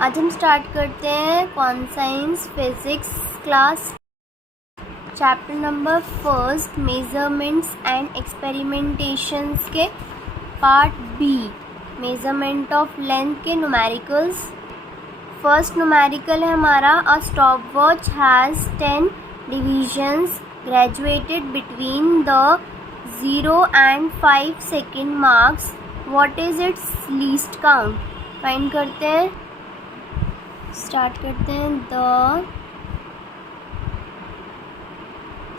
आज हम स्टार्ट करते हैं concise physics class chapter number first measurements and experimentations के part B measurement of length के न्यूमेरिकल्स। फर्स्ट न्यूमेरिकल है हमारा a stop watch has 10 divisions graduated between the 0 and 5 second marks. What is its least count? Find करते हैं, start करते हैं। The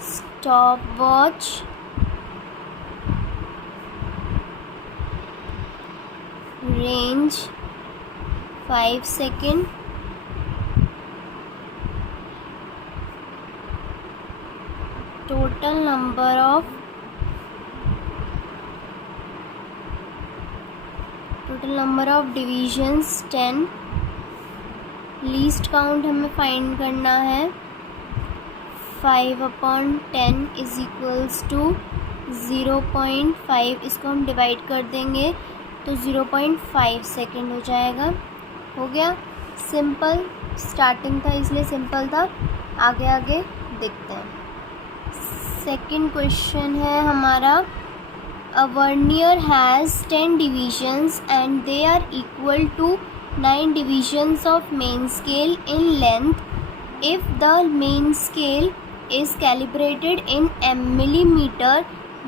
stop watch range 5 second total number of divisions 10। Least count हमें find करना है। 5/10 is equals to 0.5। इसको हम divide कर देंगे तो 0.5 सेकेंड हो जाएगा। हो गया, सिंपल स्टार्टिंग था इसलिए सिंपल था। आगे आगे देखते हैं। सेकंड क्वेश्चन है हमारा अ vernier has 10 divisions and they are equal to 9 divisions of main scale in length. If the main scale is calibrated in millimeter,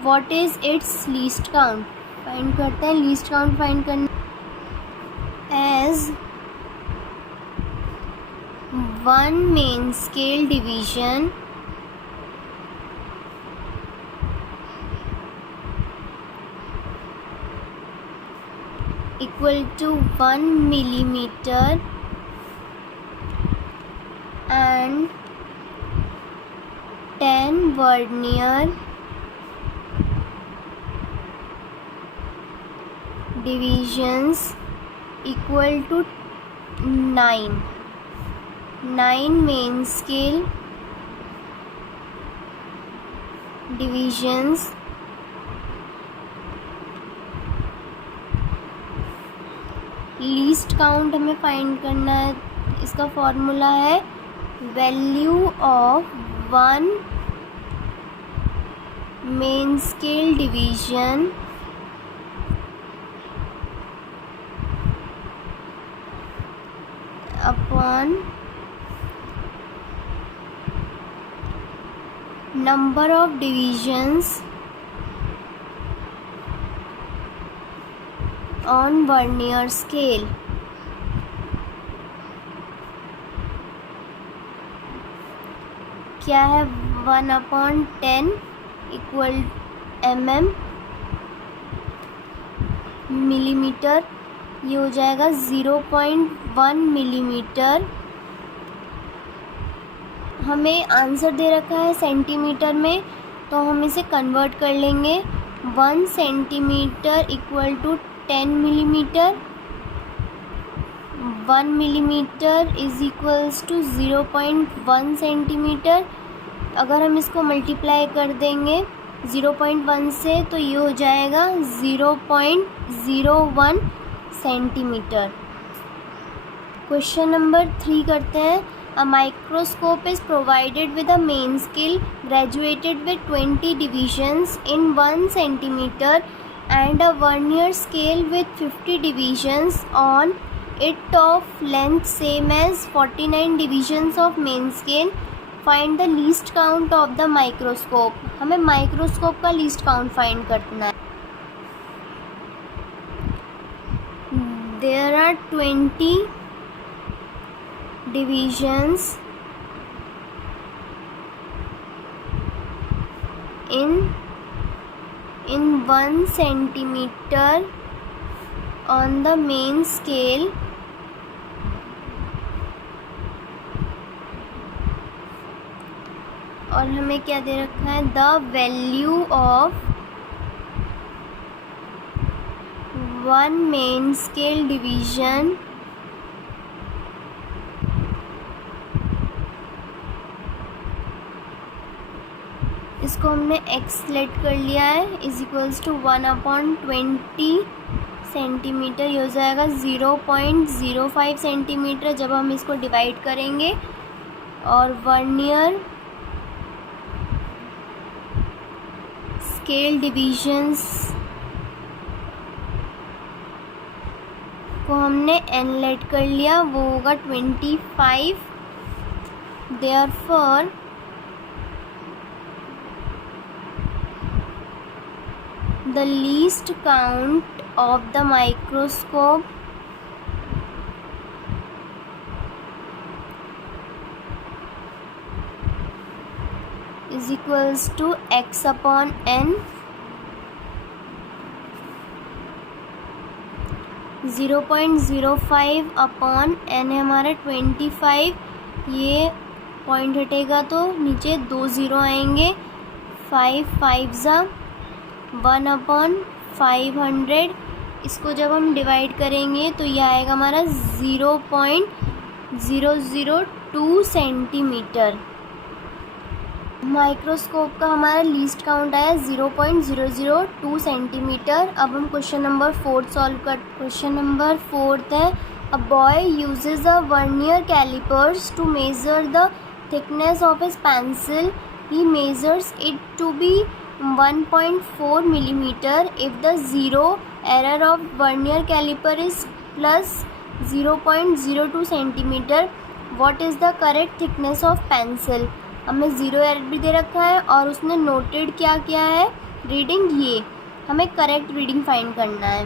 what is its least count? Find करते हैं। Least count find करना as 1 main scale division equal to 1 millimeter and 10 vernier divisions equal to 9 main scale divisions least count हमें find करना है। इसका formula है value of 1 main scale division upon number of divisions on vernier scale। क्या है 1/10 equal millimetre. ये हो जाएगा 0.1 मिलीमीटर। हमें आंसर दे रखा है सेंटीमीटर में, तो हम इसे कन्वर्ट कर लेंगे। 1 centimetre equal to 10 millimetre. 1 millimetre is equals to 0.1 centimetre. अगर हम इसको मल्टीप्लाई कर देंगे 0.1 से तो ये हो जाएगा 0.01 सेंटीमीटर। क्वेश्चन नंबर 3 करते हैं। A microscope is provided with a main scale graduated with 20 divisions in 1 centimetre and a vernier scale with 50 divisions on it of length same as 49 divisions of main scale. Find the least count of the microscope. हमें microscope का least count find करना है। There are 20 divisions in 1 centimeter on the main scale और हमें क्या दे रखा है the value of 1 main scale division इसको हमने x लेट कर लिया है इज इक्वल्स टू 1/20 सेंटीमीटर, ये हो जाएगा 0.05 सेंटीमीटर जब हम इसको डिवाइड करेंगे। और वर्नियर स्केल डिविजन्स को हमने n लेट कर लिया, वो होगा 25। Therefore the least count of the microscope is equals to x upon n। 0.05 upon n है हमारा 25, ये पॉइंट हटेगा तो नीचे 2 ज़ीरो आएंगे। 5 5 ज़ा 1 अपॉन 500, इसको जब हम डिवाइड करेंगे तो यह आएगा हमारा 0.002 सेंटीमीटर। माइक्रोस्कोप का हमारा लीस्ट काउंट आया 0.002 सेंटीमीटर। अब हम क्वेश्चन नंबर 4 सॉल्व कर। क्वेश्चन नंबर 4 है, a boy uses a vernier callipers to measure the thickness of his pencil. He measures it to be 1.4 millimeter if the zero error of vernier caliper is plus 0.02 centimeter. What is the correct thickness of pencil? हमें zero error भी दे रखा है और उसने noted क्या किया है, रीडिंग। ये हमें करेक्ट रीडिंग फाइंड करना है।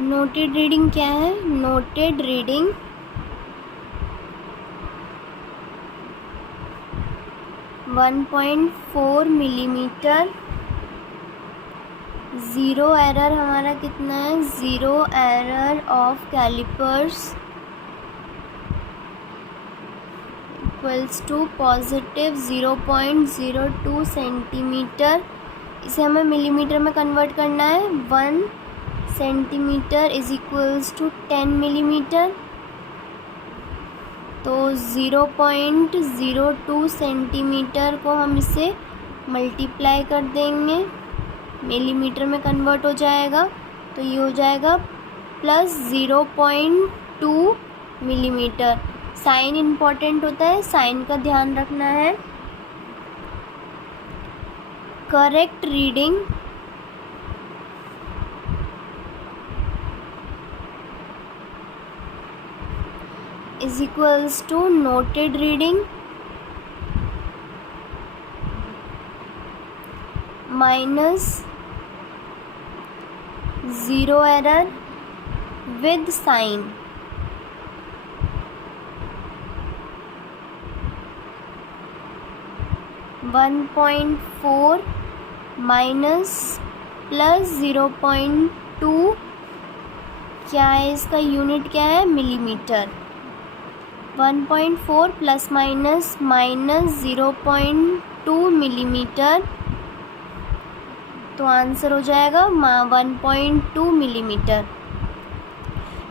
नोटेड रीडिंग क्या है? Noted reading 1.4 millimetre. Zero error हमारा कितना है? Zero error of callipers equals to positive 0.02 centimetre. इसे हमें मिलीमीटर में कन्वर्ट करना है। 1 centimetre is equals to 10 millimetre. तो 0.02 सेंटीमीटर को हम इसे मल्टीप्लाई कर देंगे, मिलीमीटर में कन्वर्ट हो जाएगा, तो ये हो जाएगा प्लस 0.2 मिलीमीटर। साइन इम्पॉर्टेंट होता है, साइन का ध्यान रखना है। Correct reading is equals to noted reading minus zero error with sign। 1.4 minus plus 0.2, क्या है इसका यूनिट, क्या है? मिलीमीटर। 1.4 प्लस माइनस 0.2 मिलीमीटर, तो आंसर हो जाएगा 1.2 मिलीमीटर।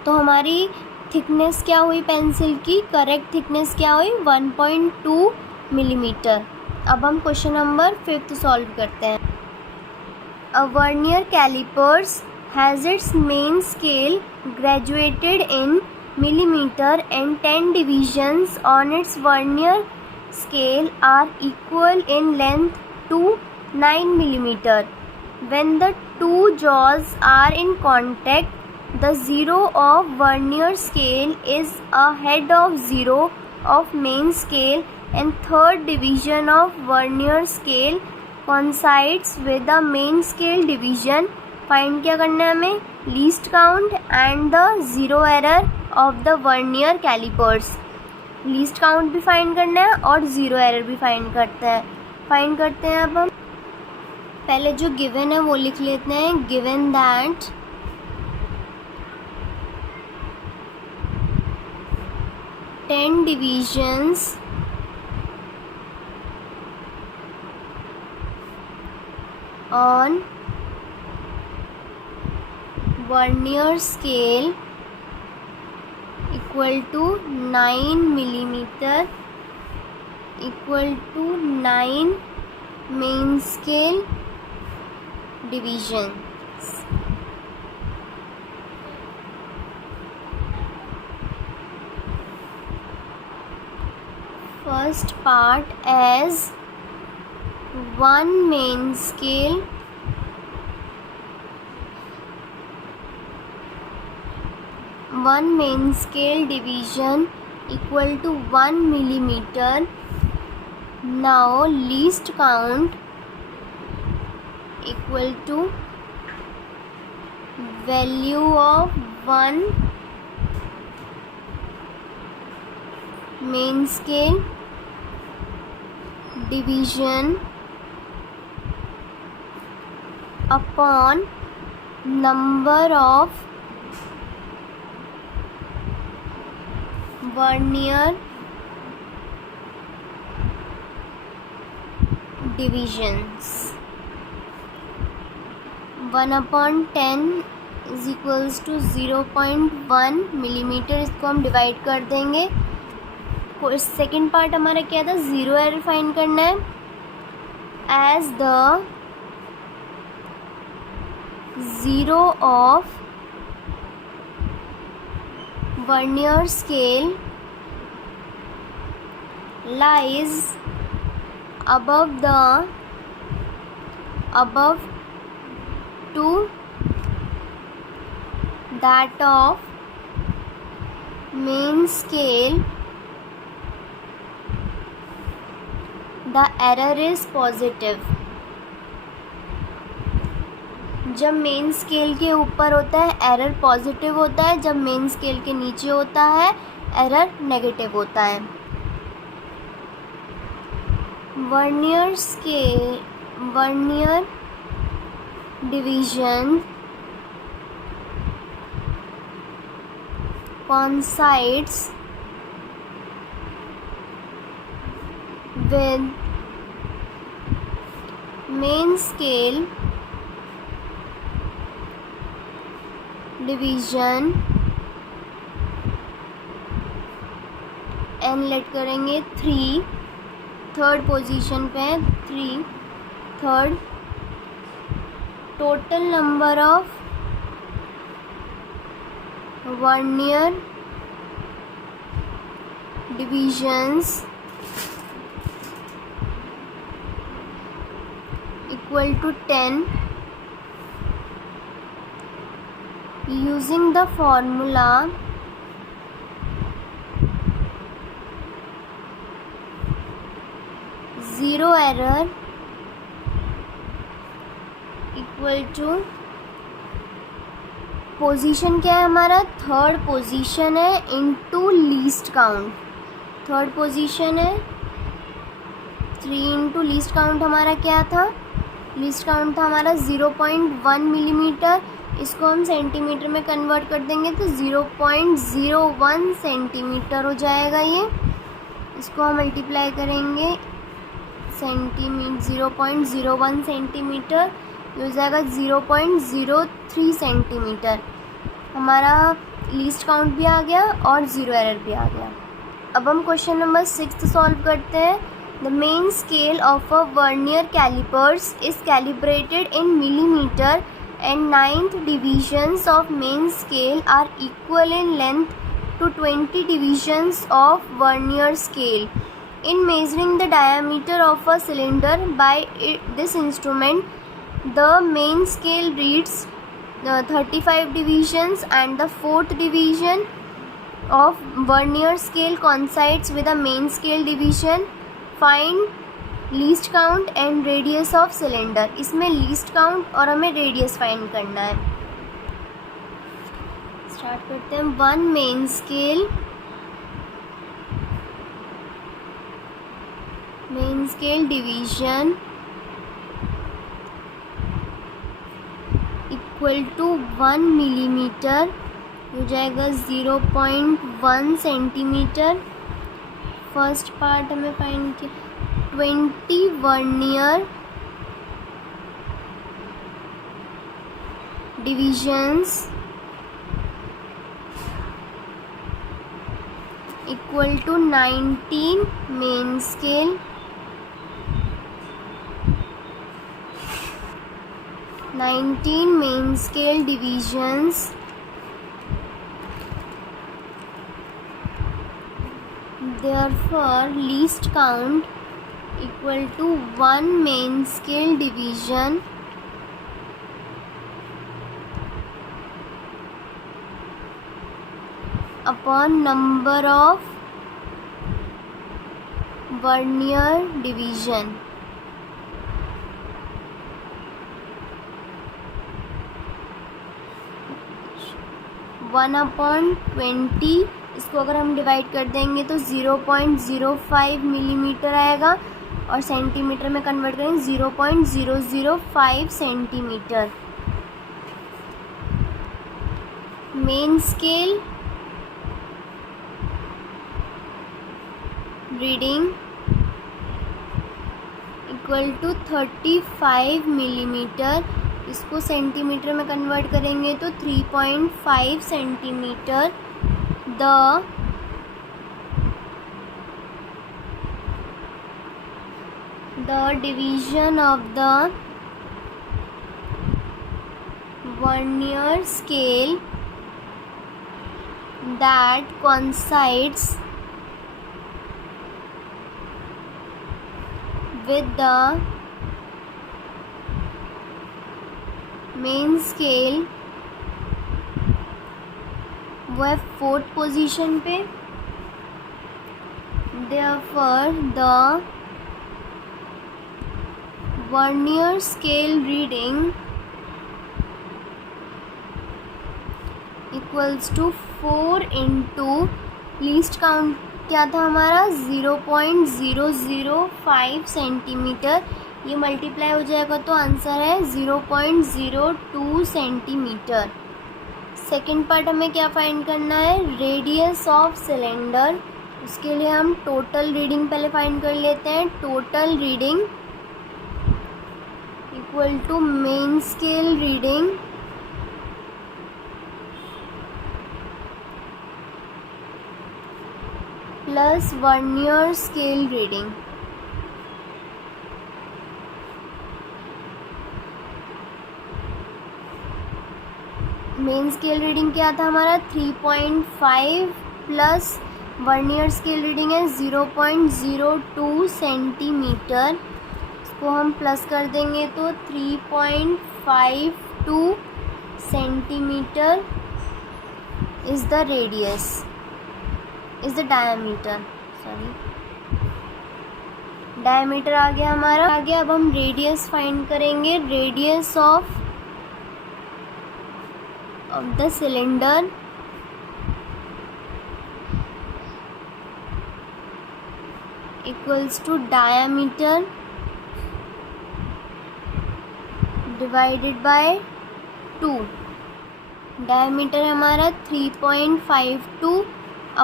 तो हमारी थिकनेस क्या हुई पेंसिल की? करेक्ट थिकनेस क्या हुई? 1.2 मिलीमीटर। अब हम क्वेश्चन नंबर 5 सॉल्व करते हैं। A vernier callipers has its main scale graduated in millimeter and 10 divisions on its vernier scale are equal in length to 9 millimeter. When the two jaws are in contact, the zero of vernier scale is ahead of zero of main scale and third division of vernier scale coincides with the main scale division. Find क्या करना है हमें? Least count and the zero error of the vernier callipers. Least count भी find करना है और zero error भी find करते हैं। अब हम पहले जो गिवन है वो लिख लेते हैं। Given that ten divisions on vernier scale equal to 9 millimeter equal to 9 main scale divisions। first part as one main scale division equal to 1 millimeter. Now least count equal to value of one main scale division upon number of vernier divisions. 1/10 is equals to 0.1 millimetre. इसको हम divide कर देंगे. Second part हमारा क्या था, zero error find करना है. As the zero of vernier scale lies above to that of main scale, the error is positive. जब मेन स्केल के ऊपर होता है एरर पॉजिटिव होता है, जब मेन स्केल के नीचे होता है एरर नेगेटिव होता है. Vernier division coincides with main scale division n let करेंगे 3. थर्ड पोजीशन पे है 3. Third total number of vernier divisions equal to 10. using the formula zero error equal to position क्या है हमारा, थर्ड पोजीशन है into least count. Third position है 3 into least count हमारा क्या था, लीस्ट काउंट था हमारा 0.1 मिलीमीटर. इसको हम सेंटीमीटर में कन्वर्ट कर देंगे तो 0.01 सेंटीमीटर हो जाएगा. ये इसको हम मल्टीप्लाई करेंगे 0.01 सेंटीमीटर हो जाएगा 0.03 सेंटीमीटर. हमारा लीस्ट काउंट भी आ गया और ज़ीरो एरर भी आ गया. अब हम क्वेश्चन नंबर 6 सॉल्व करते हैं. The main scale of a vernier callipers is calibrated in millimetre and 9th divisions of main scale are equal in length to 20 divisions of vernier scale. In measuring the diameter of a cylinder by this instrument, the main scale reads 35 divisions and the 4th division of vernier scale coincides with the main scale division. Find least count and radius of cylinder. इसमें least count और हमें radius find करना है. Start करते हैं. One main scale division equal to 1 millimetre हो जाएगा 0.1 centimetre. First part हमें फाइंड किया 20 vernier divisions equal to 19 main scale. 19 main scale divisions Therefore, least count equal to 1 main scale division upon number of vernier division. One upon 20, इसको अगर हम divide कर देंगे तो 0.05 मिलीमीटर आएगा और सेंटीमीटर में कन्वर्ट करेंगे 0.005 centimetre. Main scale reading equal to 35 millimetre, इसको सेंटीमीटर में कन्वर्ट करेंगे तो 3.5 centimetre. The division of the vernier scale that coincides with the main scale वो है 4th पोजीशन पे. Therefore, the vernier scale reading equals to 4 into least count क्या था हमारा 0.005 सेंटीमीटर. ये मल्टीप्लाई हो जाएगा तो आंसर है 0.02 सेंटीमीटर. सेकेंड पार्ट हमें क्या फाइंड करना है, रेडियस ऑफ सिलेंडर. उसके लिए हम टोटल रीडिंग पहले फाइंड कर लेते हैं. Total reading equal to main scale reading plus vernier scale reading. Main scale reading क्या था हमारा 3.5 प्लस वर्नियर स्केल रीडिंग है 0.02 सेंटीमीटर. इसको हम प्लस कर देंगे तो 3.52 centimetre is the radius, is the diameter, sorry diameter आ गया हमारा. आगे अब हम रेडियस फाइंड करेंगे. Radius of the cylinder equals to diameter divided by 2. Diameter हमारा 3.52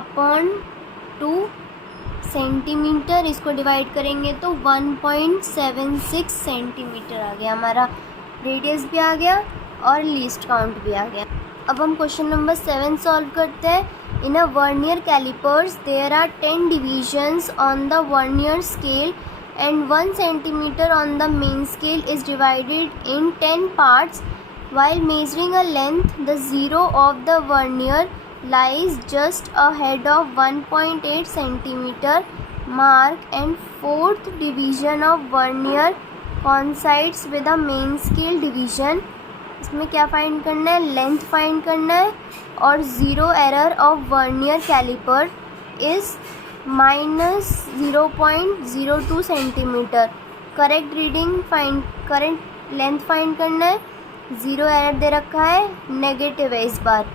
अपॉन 2 सेंटीमीटर. इसको डिवाइड करेंगे तो 1.76 सेंटीमीटर आ गया हमारा. रेडियस भी आ गया और लीस्ट काउंट भी आ गया. अब हम क्वेश्चन नंबर 7 सॉल्व करते हैं. In a vernier callipers there are 10 divisions on the vernier scale and 1 centimeter on the main scale is divided in 10 parts. While measuring a length, the zero of the vernier lies just ahead of 1.8 centimeter mark, and 4th division of vernier coincides with the main scale division. इसमें क्या find करना है, length find करना है और zero error of vernier calliper is -0.02 centimetre. Correct reading find, correct length find करना है. Zero error दे रखा है, नेगेटिव है इस बार.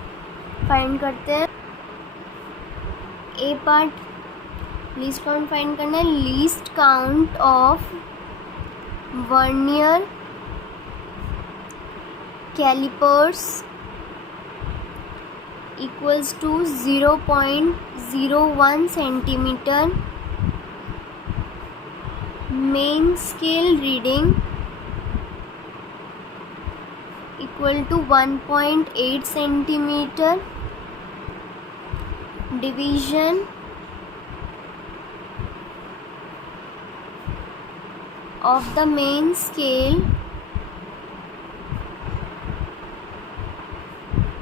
फाइंड करते हैं. A part least count find करना है. Least count of vernier callipers equals to 0.01 centimeter. Main scale reading equal to 1.8 centimeter. Division of the main scale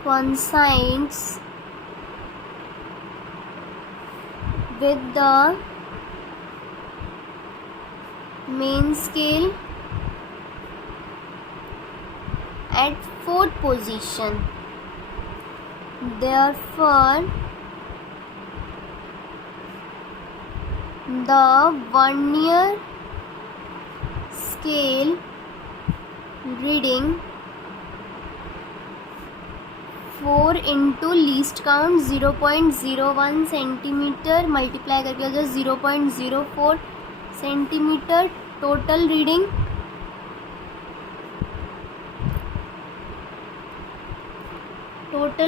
coincides with the main scale at 4th position. Therefore, the vernier scale reading 4 into least count 0.01 centimetre multiply करके हो जाए 0.04 centimetre total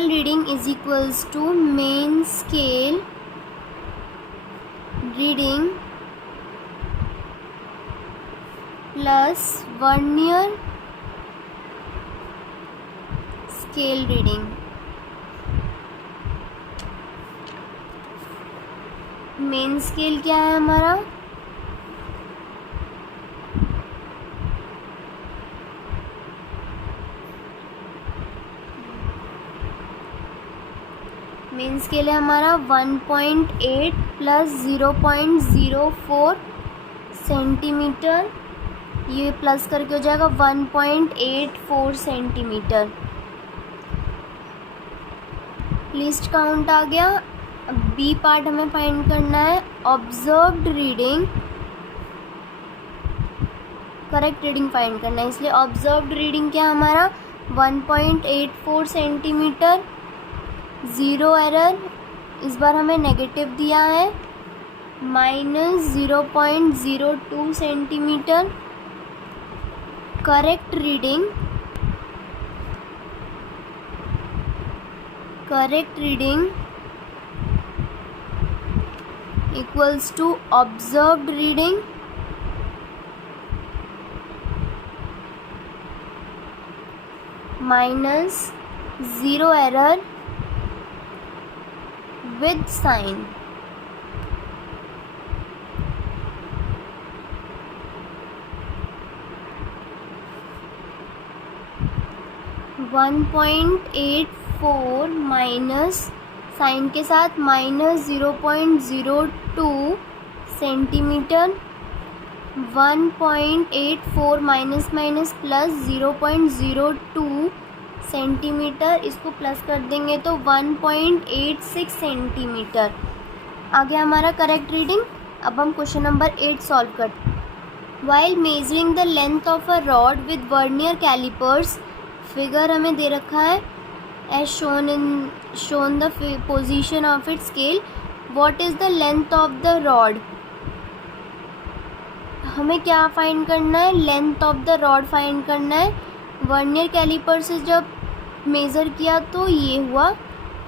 reading is equals to main scale reading plus vernier scale reading. Main scale क्या है हमारा? Main scale है हमारा 1.8 plus 0.04 centimetre. ये plus करके हो जाएगा 1.84 सेंटीमीटर. लिस्ट काउंट आ गया. अब बी पार्ट हमें फाइंड करना है. Observed reading, correct reading find करना है, इसलिए ऑब्जर्व्ड रीडिंग क्या हमारा 1.84 सेंटीमीटर. ज़ीरो एरर, इस बार हमें नेगेटिव दिया है, minus 0.02 centimetre. Correct reading equals to observed reading minus zero error with sign. (1.84) minus sign के साथ minus 0.02 centimetre. 1.84 minus minus plus 0.02 centimetre. इसको प्लस कर देंगे तो 1.86 सेंटीमीटर आ गया हमारा करेक्ट रीडिंग. अब हम क्वेश्चन नंबर 8 सॉल्व करते हैं. While measuring the length of a rod with vernier callipers, figure हमें दे रखा है as shown the position of it scale. What is the length of the rod? हमें क्या फाइंड करना है? Length of the rod find करना है. वर्नियर कैलिपर से जब मेज़र किया तो ये हुआ,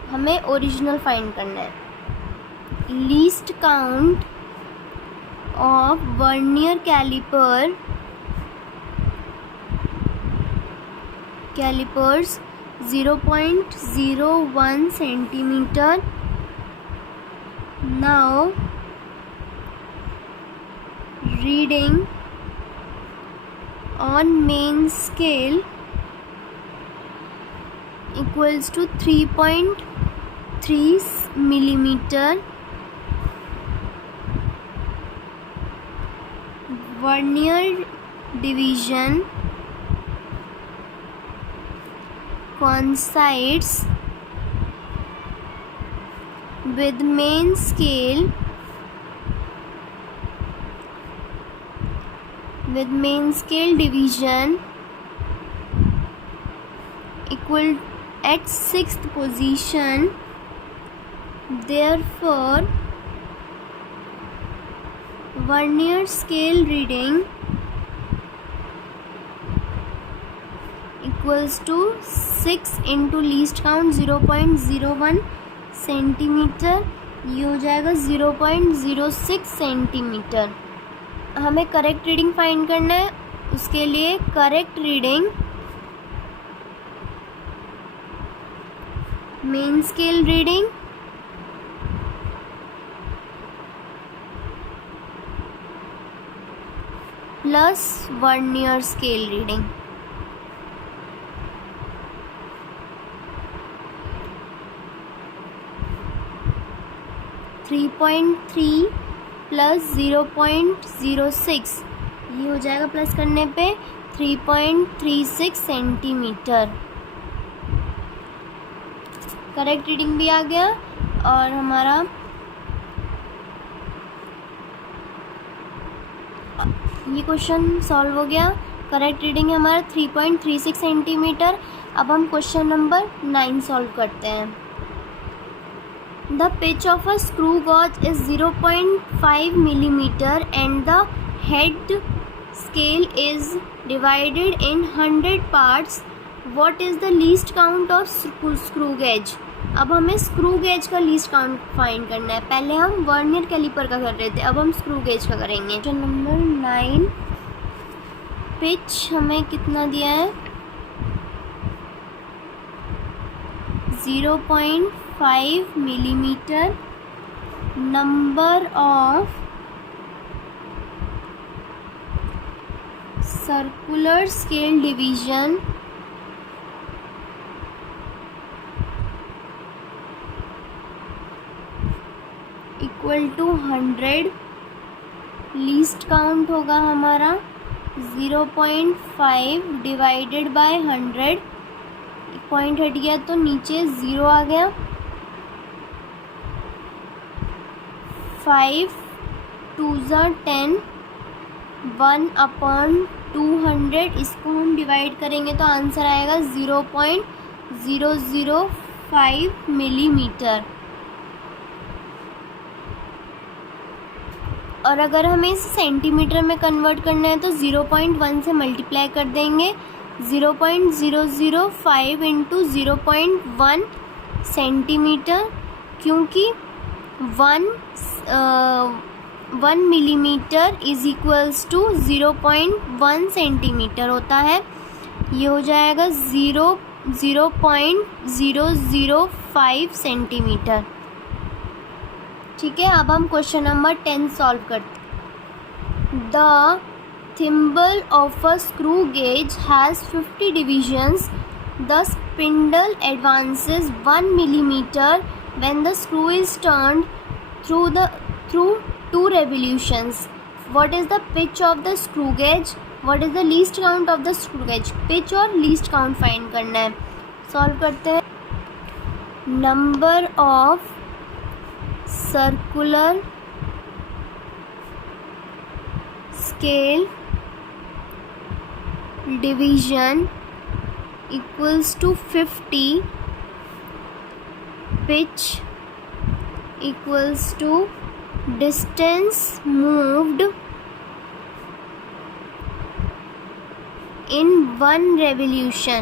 हमें ओरिजिनल फाइंड करना है. Least count of vernier callipers 0.01 centimetre. Now reading on main scale equals to 3.3 millimeter. Vernier division coincides with main scale division equal at 6th position. Therefore, vernier scale reading equals to 6 into least count 0.01 centimetre. ये हो जाएगा 0.06 centimetre. हमें correct reading find करना है. उसके लिए correct reading main scale reading plus vernier scale reading. 3.3 plus 0.06, ये हो जाएगा प्लस करने पे 3.36 सेंटीमीटर। करेक्ट रीडिंग भी आ गया और हमारा ये क्वेश्चन सॉल्व हो गया। करेक्ट रीडिंग है हमारा 3.36 सेंटीमीटर। अब हम क्वेश्चन नंबर 9 सॉल्व करते हैं। The pitch of a screw gauge is 0.5 millimetre and the head scale is divided in 100 parts. What is the least count of screw gauge. अब हमें स्क्रू गेज का least count find करना है। पहले हम vernier caliper का कर रहे थे, अब हम स्क्रू गेज का करेंगे। क्वेश्चन नंबर 9, पिच हमें कितना दिया है 0.5 millimetre. Number of circular scale division equal to 100। Least count होगा हमारा 0.5 डिवाइडेड बाय 100। पॉइंट हट गया तो नीचे 0 आ गया। 5 2 10, 1/200। इसको हम डिवाइड करेंगे तो आंसर आएगा 0.005 मिलीमीटर। और अगर हमें इसे सेंटीमीटर में कन्वर्ट करना है तो 0.1 से मल्टीप्लाई कर देंगे। 0.005 इंटू 0.1 सेंटीमीटर, क्योंकि 1 millimetre is equals to 0.1 centimetre होता है। ये हो जाएगा 0.005 सेंटीमीटर। ठीक है, अब हम क्वेश्चन नंबर 10 सॉल्व करते हैं। The thimble of a screw gauge has 50 divisions. The spindle advances 1 millimetre when the screw is turned through 2 revolutions. What is the pitch of the screw gauge? What is the least count of the screw gauge? pitch और least count find करना है। Solve करते हैं। Number of circular scale division equals to 50। Pitch equals to distance moved in 1 revolution।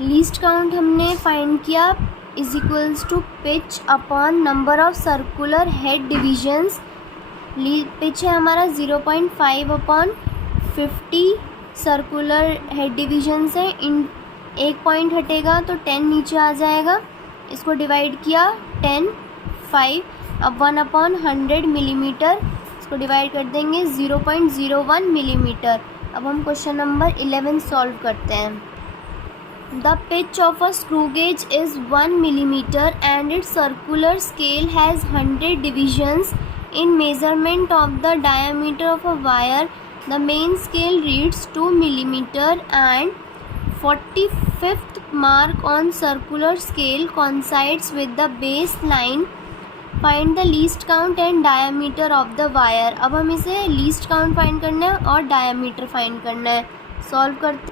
Least count हमने find किया is equals to pitch upon number of circular head divisions. Pitch है हमारा 0.5/50 circular head divisions है। इन 1 point हटेगा तो 10 नीचे आ जाएगा। इसको डिवाइड किया 10 5। अब 1/100 मिलीमीटर, इसको डिवाइड कर देंगे 0.01 मिलीमीटर। अब हम क्वेश्चन नंबर 11 सॉल्व करते हैं। The pitch of a screw gauge is 1 millimetre and it's circular scale has 100 divisions. In measurement of the diameter of a wire, the main scale reads 2 millimeter and 45th mark on circular scale coincides with the base line. Find the least count and diameter of the wire. अब हम इसे least count find करना है और diameter find करना है। Solve करते।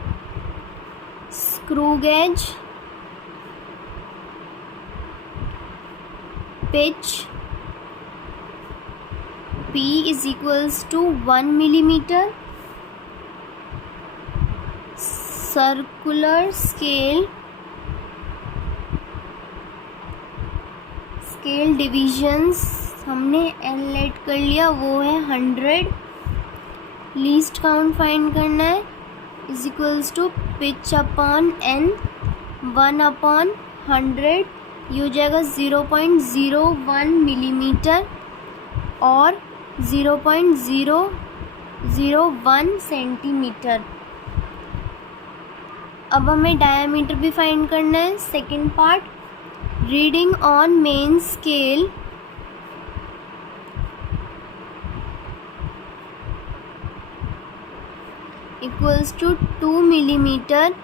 Screw gauge pitch P is equals to 1 millimeter. Circular scale divisions हमने L ऐड कर लिया, वो है 100। लीस्ट काउंट फाइंड करना है is equals to pitch upon N 1/100। ये हो जाएगा 0.01 मिलीमीटर और 0.0 0.01 सेंटीमीटर। अब हमें डायामीटर भी फाइंड करना है। Second part, reading on main scale equals to 2 millimetre,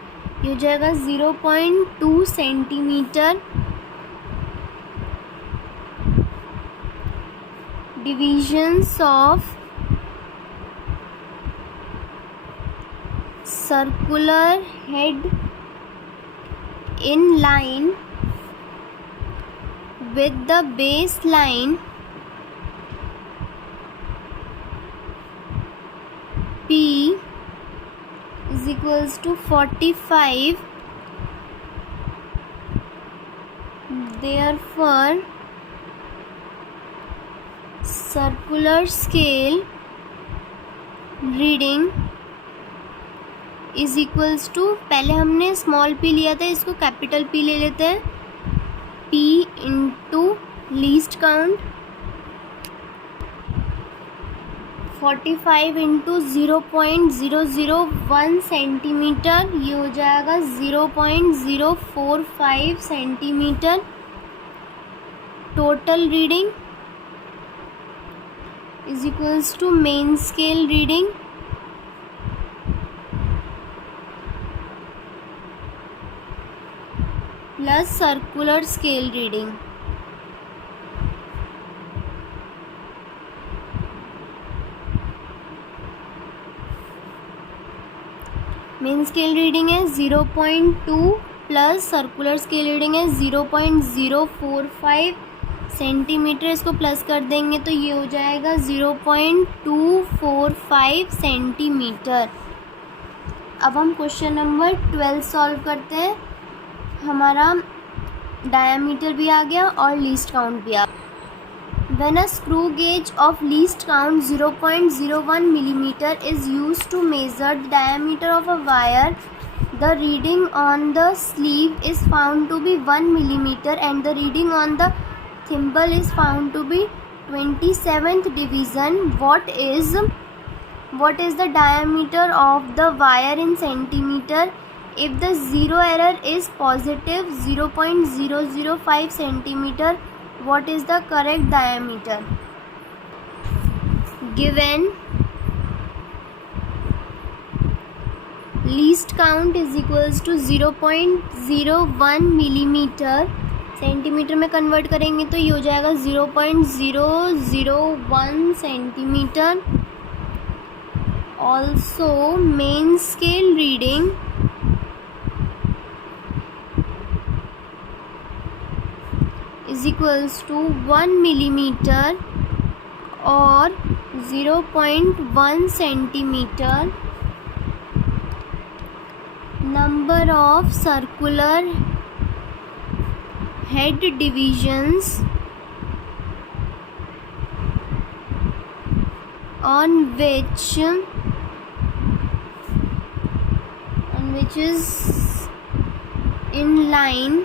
ये हो जाएगा 0.2 centimetre. Divisions of circular head in line with the baseline P is equals to 45. Therefore, circular scale reading is equals to, पहले हमने small P लिया था, इसको capital P ले लेते हैं, P into least count 45 into 0.001 centimetre, ये हो जाएगा 0.045 centimetre. Total reading is equals to main scale reading plus circular scale reading. Main scale reading है 0.2 प्लस सर्कुलर स्केल रीडिंग है 0.045 सेंटीमीटर। इसको प्लस कर देंगे तो ये हो जाएगा 0.245 सेंटीमीटर। अब हम क्वेश्चन नंबर 12 सॉल्व करते हैं। हमारा डायामीटर भी आ गया और लीस्ट काउंट भी आ गया। When a screw gauge of least count 0.01 millimeter is used to measure the diameter of a wire, the reading on the sleeve is found to be 1 millimeter and the reading on the thimble is found to be 27th division. What is the diameter of the wire in centimeter? If the zero error is positive 0.005 centimeter, what is the correct diameter? Given least count is equals to 0.01 millimeter, centimetre में convert करेंगे तो ये हो जाएगा 0.001 centimetre. Also main scale reading is equals to 1 millimeter or 0.1 centimeter. Number of circular head divisions on which is in line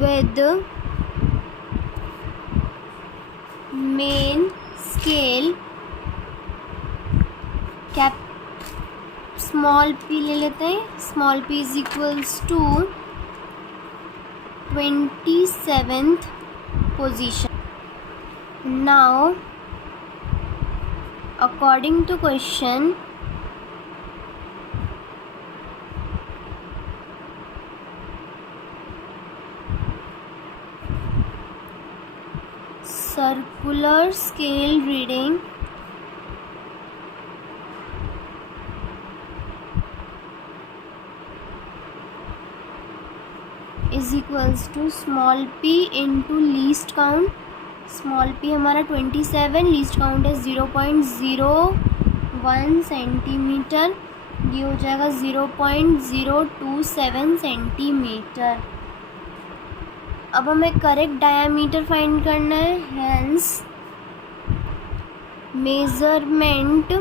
with main scale cap small p ले लेते हैं। small p is equals to 27th position. Now according to question, circular scale reading is equals to small p into least count। small p हमारा 27, least count है 0.01 centimetre, ये हो जाएगा 0.027 centimetre. अब हमें करेक्ट डायामीटर फाइंड करना है। Hence measurement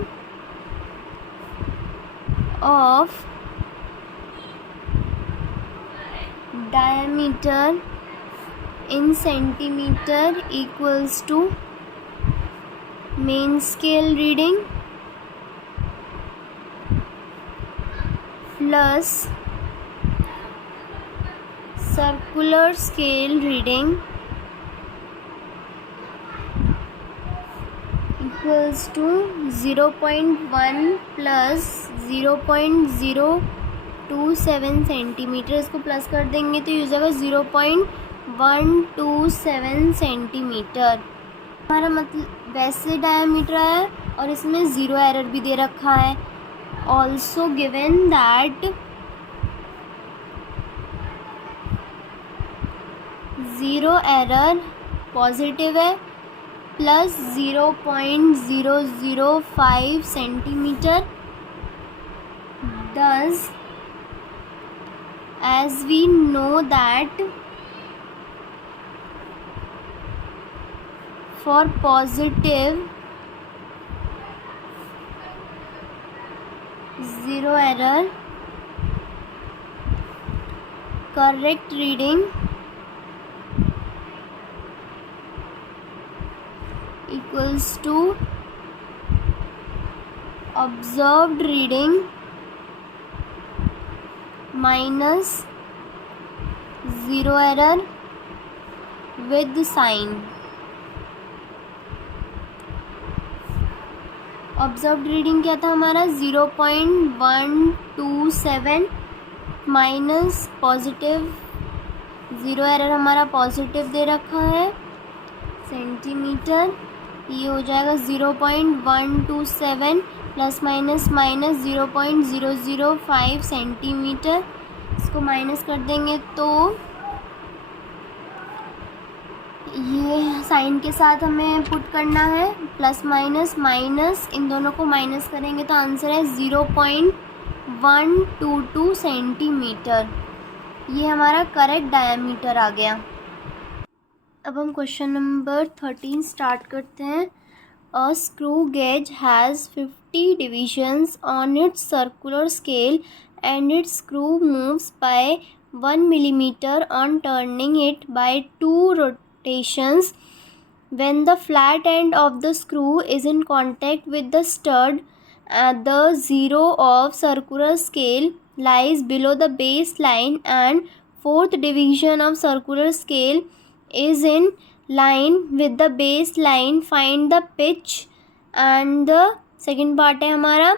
of diameter in centimetre equals to main scale reading plus circular scale reading equals to 0.1 plus 0.027 centimetre. इसको प्लस कर देंगे तो ये हो जाएगा 0.127 सेंटीमीटर। हमारा मतलब वैसे डायमीटर है और इसमें ज़ीरो एरर भी दे रखा है। Also given that zero error positive है plus 0.005 centimetre. Thus, as we know that for positive zero error correct reading equals to observed reading minus zero error with sign। Observed reading क्या था हमारा 0.127 minus positive zero error हमारा positive दे रखा है centimetre. ये हो जाएगा 0.127 प्लस माइनस 0.005 सेंटीमीटर। इसको माइनस कर देंगे तो ये साइन के साथ हमें पुट करना है प्लस माइनस माइनस, इन दोनों को माइनस करेंगे तो आंसर है 0.122 सेंटीमीटर। ये हमारा करेक्ट डायमीटर आ गया। अब हम क्वेश्चन नंबर 13 स्टार्ट करते हैं। A screw gauge has 50 divisions on it's circular scale and its screw moves by 1 millimeter on turning it by 2 rotations. When the flat end of the screw is in contact with the stud, the zero of circular scale lies below the baseline and fourth division of circular scale is in line with the baseline. Find the pitch and the second part है हमारा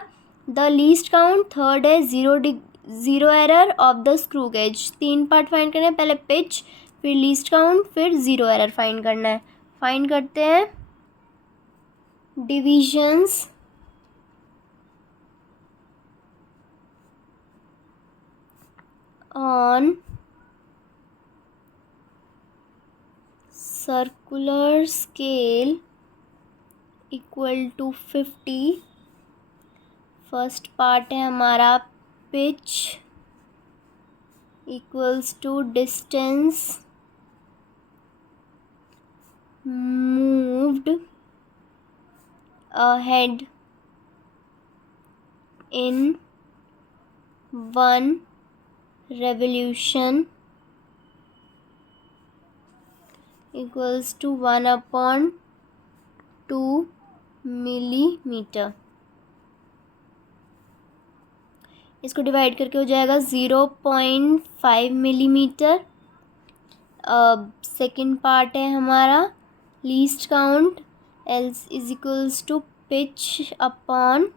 the least count, third है zero error of the screw gauge. तीन part find करना है, पहले pitch फिर least count फिर zero error find करना है। फाइंड करते हैं divisions on circular scale equal to 50। First part है हमारा pitch equals to distance moved ahead in 1 revolution equals to 1/2 millimeter। इसको डिवाइड करके हो जाएगा 0.5 मिलीमीटर। सेकेंड पार्ट है हमारा least count else is equals to pitch upon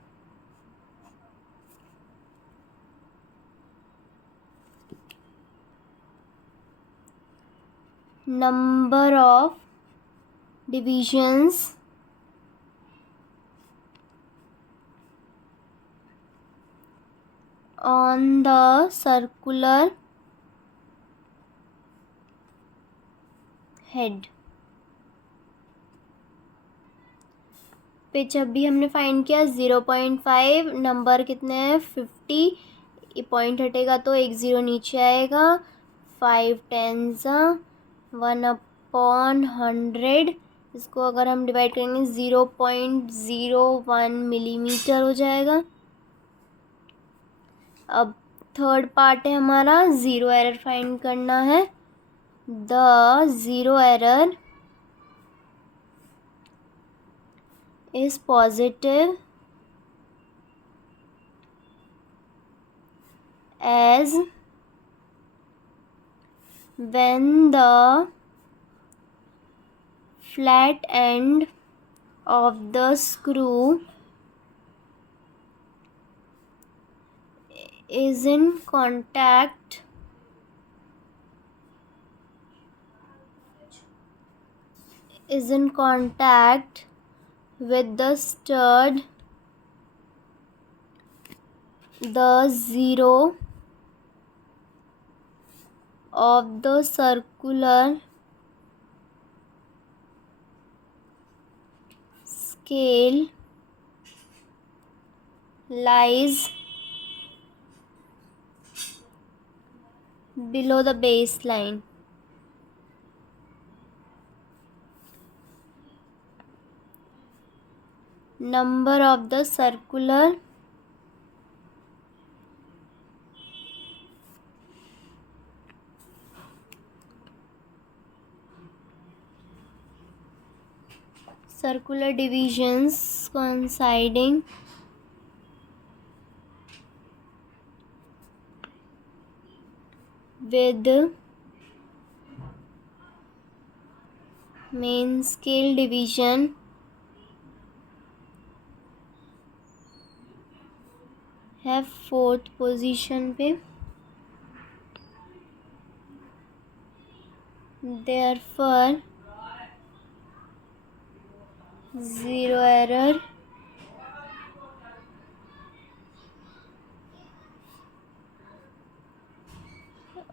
number of divisions on the circular head। Pitch अभी हमने find किया 0.5, number कितने हैं 50, ये पॉइंट हटेगा तो एक ज़ीरो नीचे आएगा। 5 10 1/100, इसको अगर हम डिवाइड करेंगे 0.01 मिलीमीटर हो जाएगा। अब थर्ड पार्ट है हमारा ज़ीरो एरर फाइंड करना है। The zero error is positive as when the flat end of the screw is in contact with the stud. The zero of the circular scale lies below the baseline. Number of the circular divisions coinciding with main scale division है fourth position पे. Therefore zero error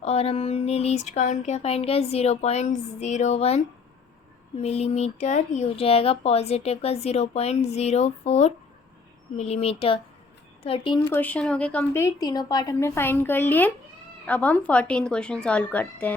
और हमने least count क्या find किया 0.01 millimetre. ये हो जाएगा positive का 0.04 मिलीमीटर. 13 क्वेश्चन हो गए कंप्लीट. तीनों पार्ट हमने फाइंड कर लिए. अब हम 14th क्वेश्चन सॉल्व करते हैं.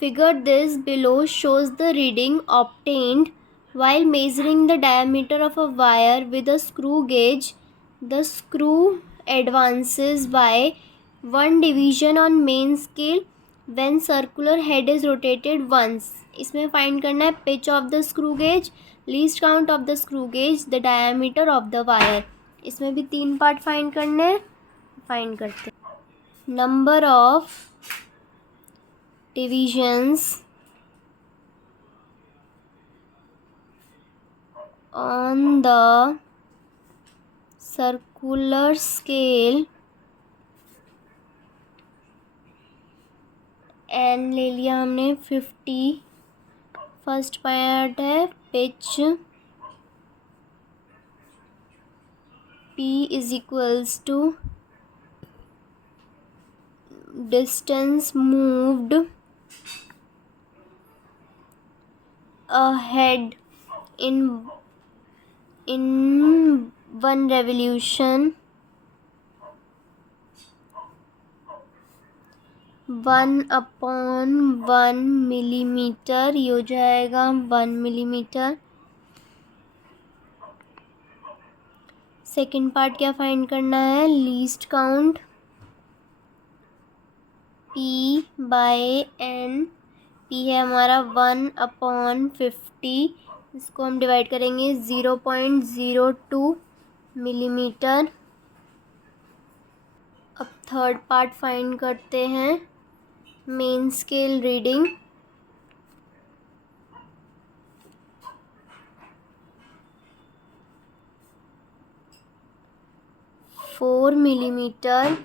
Figure this below shows the reading obtained while measuring the diameter of a wire with a screw gauge. The screw advances by one division on main scale when circular head is rotated once. इसमें find करना है pitch of the screw gauge, least count of the screw gauge, the diameter of the wire. इसमें भी 3 part find करने हैं. Find करते हैं. Number of divisions on the circular scale n ले लिया हमने 50. फर्स्ट पार्ट है pitch P is equals to distance moved ahead in one revolution. 1/1 millimetre. ये हो जाएगा 1 मिलीमीटर. सेकेंड पार्ट क्या फाइंड करना है least count P by N. P है हमारा 1/50. इसको हम डिवाइड करेंगे 0.02 मिलीमीटर. अब थर्ड पार्ट फाइंड करते हैं main scale reading. Four millimetre.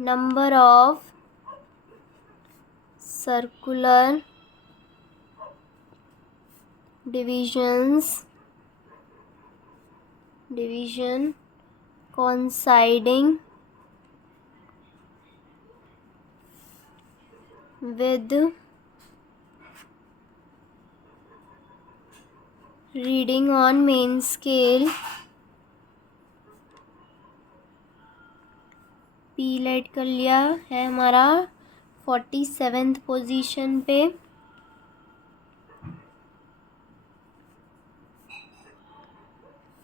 Number of circular division coinciding with reading on main scale. P लाइट कर लिया है हमारा 47th पोजीशन पे.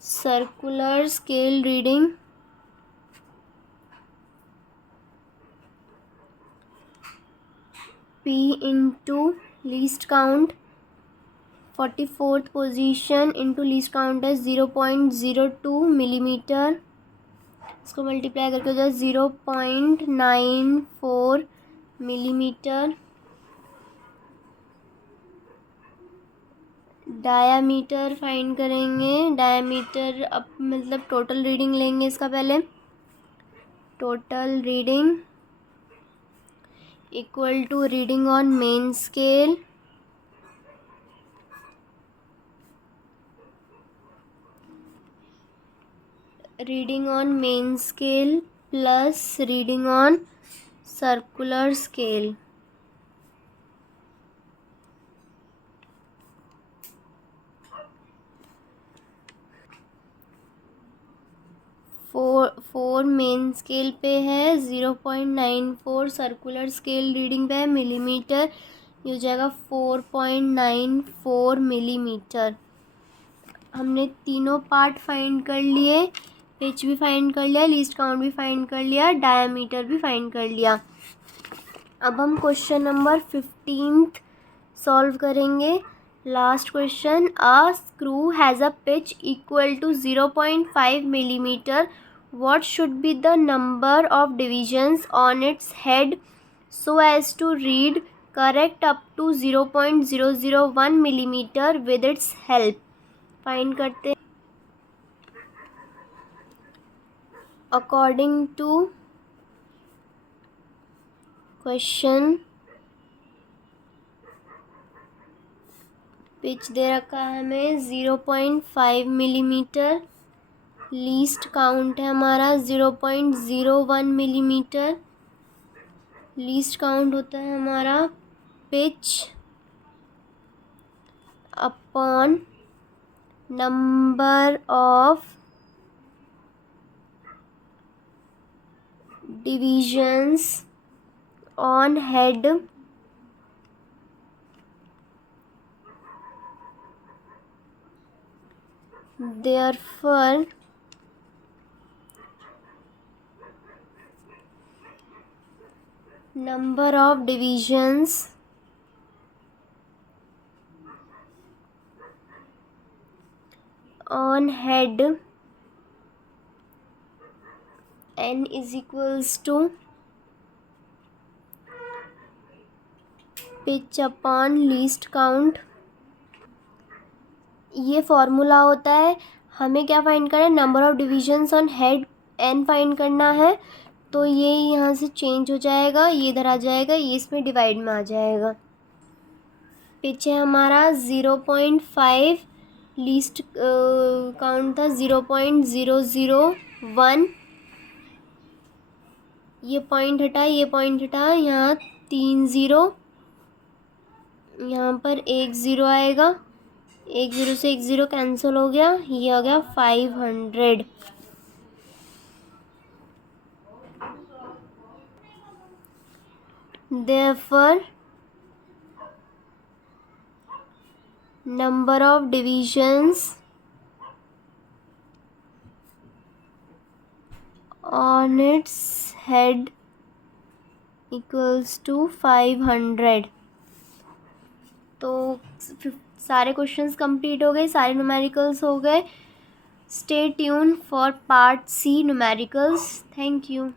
Circular scale reading P into least count 44th position into least count है 0.02 millimetre, इसको multiply करके हो जाए 0.94 मिलीमीटर। डायामीटर फाइंड करेंगे, डायामीटर अब मतलब टोटल रीडिंग लेंगे इसका पहले, total reading equal to reading on main scale plus reading on circular scale. Four main scale पे है, 0.94 सर्कुलर स्केल रीडिंग पे है मिलीमीटर, ये हो जाएगा 4.94 मिलीमीटर। हमने तीनों पार्ट फाइंड कर लिए, पिच भी फाइंड कर लिया, लीस्ट काउंट भी फाइंड कर लिया, डायामीटर भी फाइंड कर लिया। अब हम क्वेश्चन नंबर 15 सॉल्व करेंगे। Last question, a screw has a pitch equal to 0.5 millimetre, what should be the number of divisions on its head so as to read correct up to 0.001 millimeter with its help? Find करते हैं। According to question pitch दे रखा है हमें 0.5 millimetre, least count है हमारा 0.01 millimetre, least count होता है हमारा pitch upon number of divisions on head therefore number of divisions on head n is equals to pitch upon least count। ये formula होता है, हमें क्या फाइंड करना है, number of divisions on head n find करना है, तो ये यहाँ से चेंज हो जाएगा, ये इधर आ जाएगा, ये इसमें डिवाइड में आ जाएगा। पिच है हमारा 0.5, लीस्ट काउंट था 0.001, ये पॉइंट हटा, ये पॉइंट हटा, यहाँ 3 0, यहाँ पर 1 0 आएगा, 1 0 से 1 0 कैंसिल हो गया, ये आ गया 500। Therefore number of divisions on its head equals to 500। तो सारे क्वेश्चंस कंप्लीट हो गए, सारे न्यूमेरिकल्स हो गए। Stay tune for part C numericals. Thank you.